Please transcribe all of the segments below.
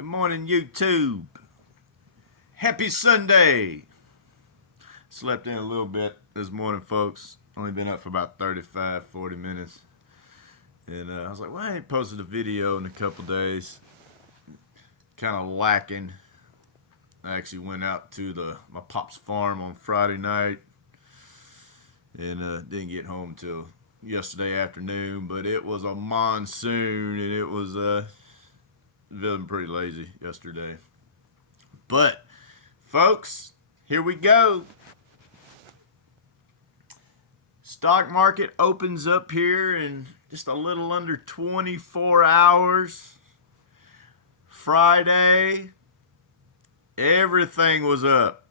Good morning, YouTube. Happy Sunday. Slept in a little bit this morning, folks. Only been up for about 35, 40 minutes. And I was like, well, I ain't posted a video in a couple days. Kind of lacking. I actually went out to my pop's farm on Friday night. And didn't get home till yesterday afternoon. But it was a monsoon and it was feeling pretty lazy yesterday. But, folks, here we go. Stock market opens up here in just a little under 24 hours. Friday, everything was up.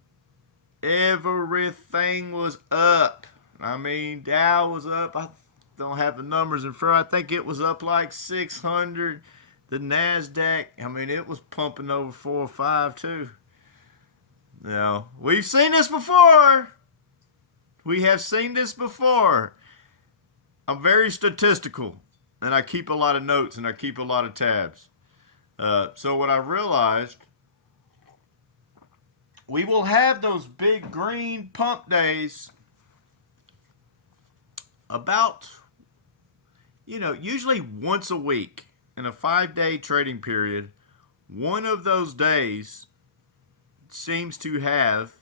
Everything was up. I mean, Dow was up. I don't have the numbers in front. I think it was up like 600. The NASDAQ, I mean, it was pumping over 405 too. Now, we've seen this before. We have seen this before. I'm very statistical, and I keep a lot of notes, and I keep a lot of tabs. So what I realized, we will have those big green pump days about, usually once a week. In a 5-day trading period, one of those days seems to have,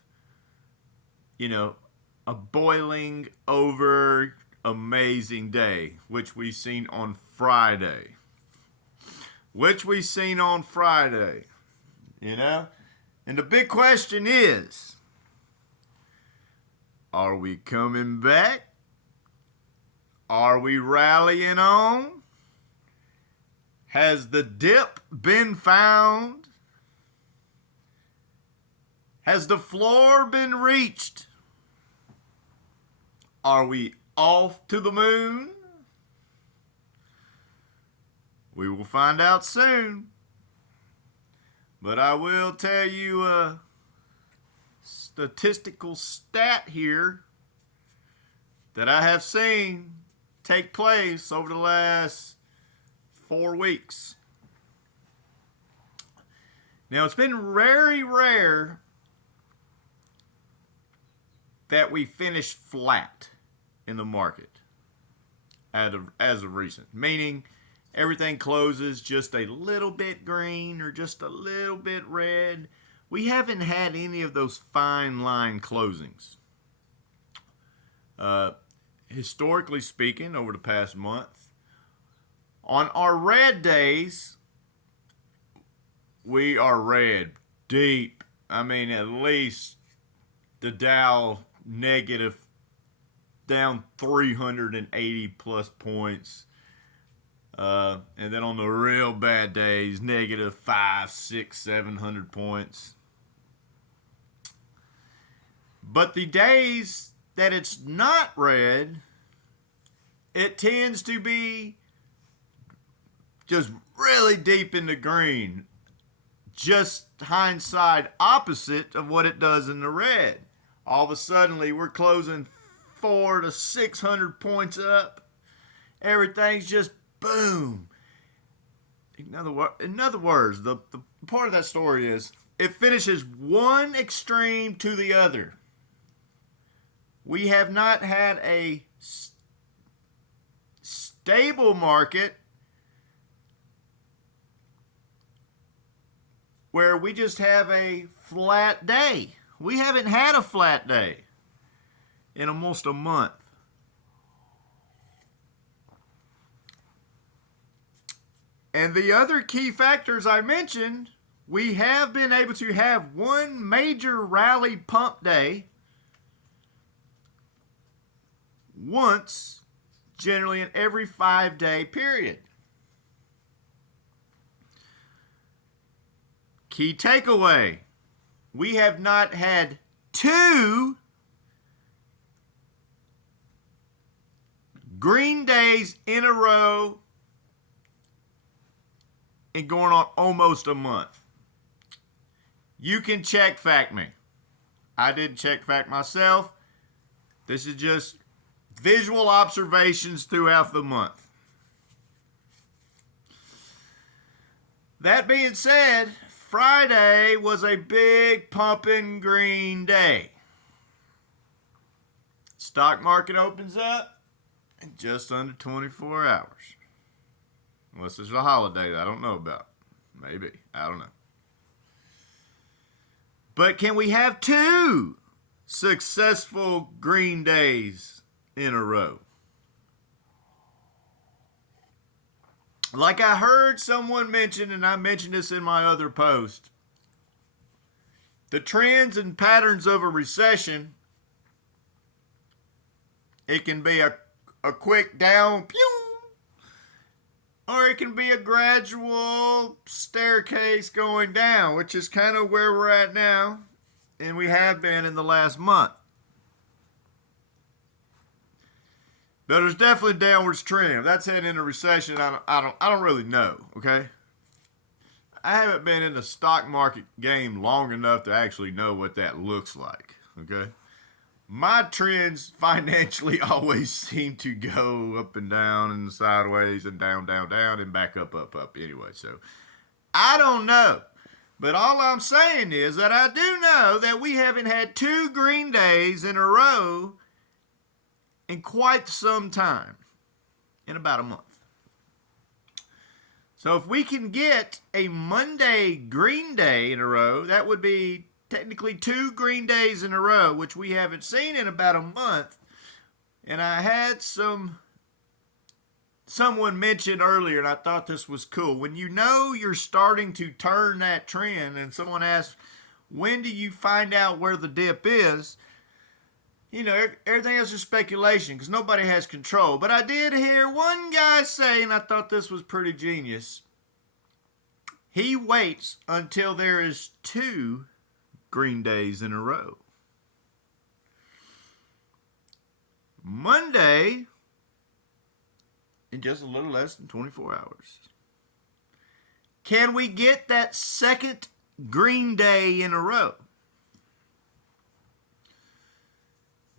a boiling over amazing day, which we've seen on Friday. And the big question is, are we coming back? Are we rallying on? Has the dip been found? Has the floor been reached? Are we off to the moon? We will find out soon. But I will tell you a statistical stat here that I have seen take place over the last 4 weeks. Now, it's been very rare that we finish flat in the market as of recent, meaning everything closes just a little bit green or just a little bit red. We haven't had any of those fine line closings. Historically speaking, over the past month, on our red days, we are red deep. I mean, at least the Dow negative down 380 plus points. And then on the real bad days, negative 500, 600, 700 points. But the days that it's not red, it tends to be just really deep in the green. Just hindsight opposite of what it does in the red. All of a sudden, we're closing 400 to 600 points up. Everything's just boom. In other words, the part of that story is it finishes one extreme to the other. We have not had a stable market where we just have a flat day. We haven't had a flat day in almost a month. And the other key factors I mentioned, we have been able to have one major rally pump day once, generally in every 5-day period. Key takeaway, we have not had 2 green days in a row and going on almost a month. You can check fact me. I didn't check fact myself. This is just visual observations throughout the month. That being said, Friday was a big pumping green day. Stock market opens up in just under 24 hours. Unless there's a holiday that I don't know about. Maybe. I don't know. But can we have two successful green days in a row? Like I heard someone mention, and I mentioned this in my other post, the trends and patterns of a recession, it can be a quick down, pew, or it can be a gradual staircase going down, which is kind of where we're at now, and we have been in the last month. But there's definitely a downwards trend. If that's heading into recession, I don't really know, okay? I haven't been in the stock market game long enough to actually know what that looks like, okay? My trends financially always seem to go up and down and sideways and down, down, down, and back up, up, up anyway. So I don't know. But all I'm saying is that I do know that we haven't had two green days in a row in quite some time, in about a month. So if we can get a Monday green day in a row, that would be technically two green days in a row, which we haven't seen in about a month. And I had someone mention earlier, and I thought this was cool. When you know you're starting to turn that trend, and someone asked, when do you find out where the dip is? You know, everything else is speculation because nobody has control. But I did hear one guy say, and I thought this was pretty genius. He waits until there is two green days in a row. Monday, in just a little less than 24 hours. Can we get that second green day in a row?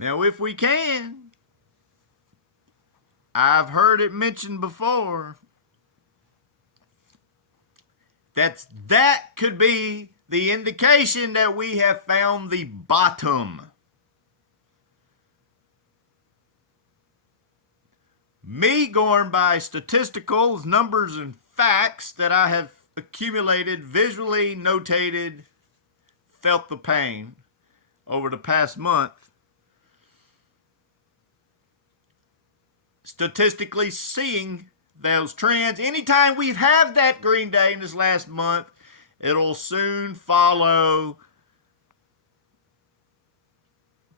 Now, if we can, I've heard it mentioned before, that could be the indication that we have found the bottom. Me going by statistical numbers and facts that I have accumulated, visually notated, felt the pain over the past month. Statistically seeing those trends, anytime we've had that green day in this last month, it'll soon follow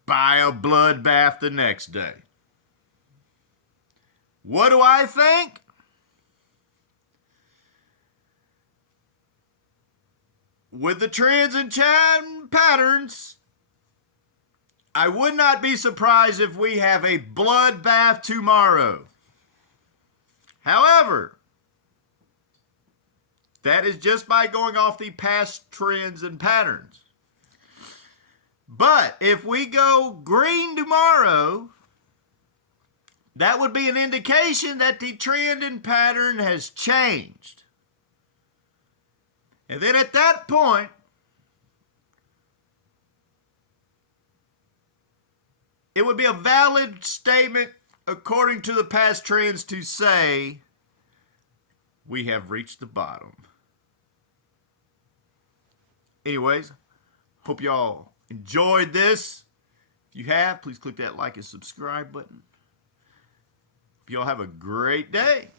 by a bloodbath the next day. What do I think? With the trends and patterns, I would not be surprised if we have a bloodbath tomorrow. However, that is just by going off the past trends and patterns. But if we go green tomorrow, that would be an indication that the trend and pattern has changed. And then at that point, it would be a valid statement according to the past trends to say we have reached the bottom. Anyways, hope y'all enjoyed this. If you have, please click that like and subscribe button. Hope y'all have a great day.